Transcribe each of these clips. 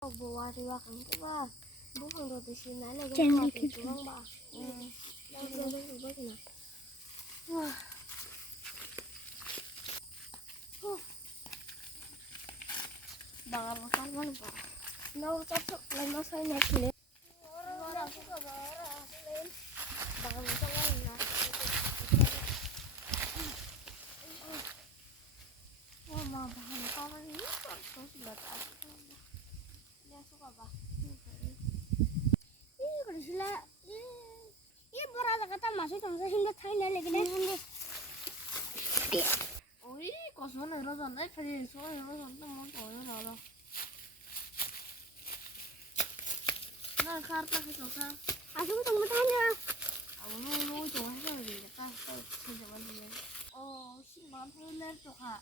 Bộ thì bà cũng cứ bà bố không được thì xin nãy là Trên cái đây thì cái chú ông bà đâu chơi với bố thì nào bà một con vẫn vào nấu chắp chúc lên nó xoay nhạc lên bà một con lên là mà bà một con nó ít con số là ta dia suka bah 그러실래? 이 뭐라 갖다 마셔 좀 힘들 타이네 레기네. ôi có số này nó dần đấy phải số này nó dần tao muốn đổi nó nào nó khác ta cái số khác 아, 좀 더 못하냐? nó chỗ hay là gì ta tôi xin được anh gì xin món thôi lên chỗ hả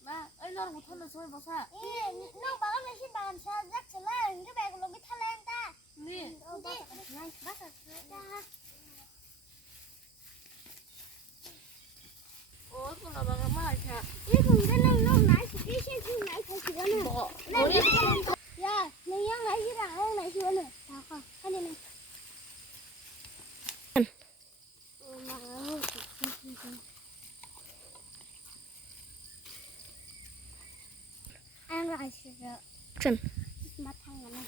ba ơi nó một thân là số bao xa 너 마감에 신발 살짝 잘라. 이제 배고 로비 탈렌다. nè này bắt rồi. ôi con là bằng cái chả 이 공대는 너 나이 이 신신 나이 가지고는. bỏ 야, 내양 나이랑 형 나이 지원은. 나가. 하니는. ăn lại sữa Trần mặt thằng này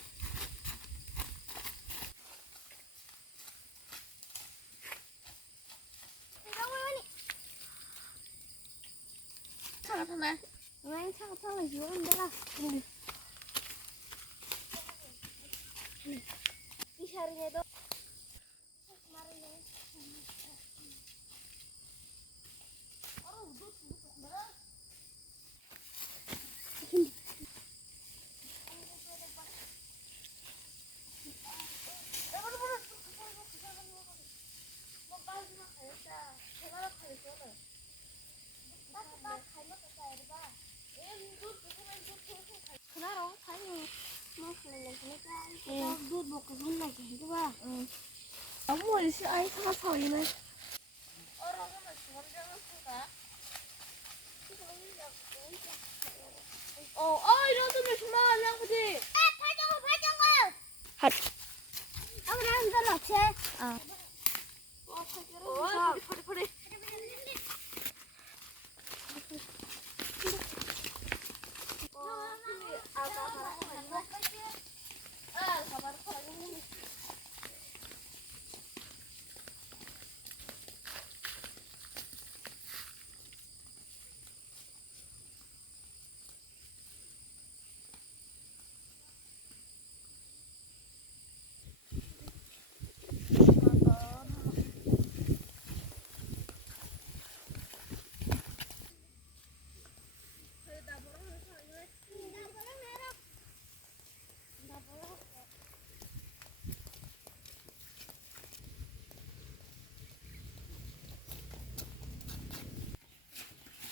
sao thế này ngay thằng thằng là dưới em đó là đi chơi nghe đâu 그나로 타이밍 뭐 그래 그러니까 너 먹고 혼나 괜찮아 봐. 너무 이씨 아이 사서 이네 이런 데면 주말하려고 그지? 발정어 핫 아무나 한 번 없지 파리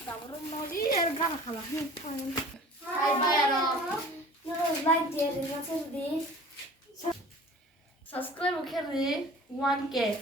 나무를 뭐지? 얘를 가라 가라. 바이바이로. like dia dengan sedih subscribe kiri 1K